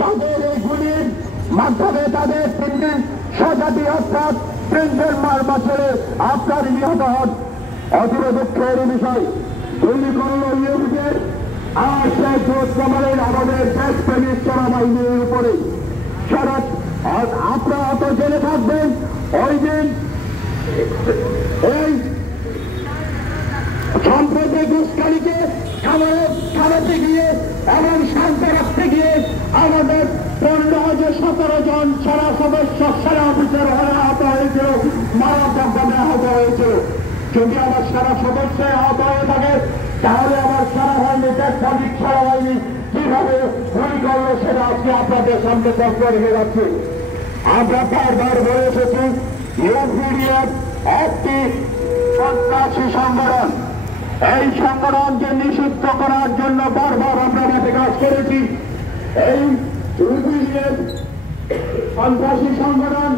তাদের এই গুলির মাধ্যমে তাদের তিনটি স্বজাতি অর্থাৎ প্রিন্সের মারমা ছেড়ে আপনার নিহত হন। অতীব দুঃখের বিষয় তৈরি করল ইউরোপের আর শেখ মুজিবুর আমাদের দেশপ্রেমিক সেনাবাহিনীর উপরে। আপনারা অত জেনে থাকবেন ওই দিন এই সাম্প্রদায়িক উস্কানিকে থামাতে গিয়ে এবং শান্ত রাখতে গিয়ে আমাদের 15,017 জন সেনা সদস্য সেনা অফিসার আহত হয়েছিল, মারাত্মকভাবে আহত হয়েছিল। যদি আমার সেনা সদস্য আহত হয়ে থাকে তাহলে আমার সেনাবাহিনী দেশপ্রেমিক সেনাবাহিনী কিভাবে গুলি করলো সেটা আজকে আপনাদের সামনে প্রশ্ন রেখে যাচ্ছে। আমরা বারবার বলে এসেছি ইউপিডিএফ একটি সন্ত্রাসী সংগঠন। এই সংগঠনকে নিষিদ্ধ করার জন্য বারবার আমরা মাঠে কাজ করেছি। এই ইউপিডিএফ সন্ত্রাসী সংগঠন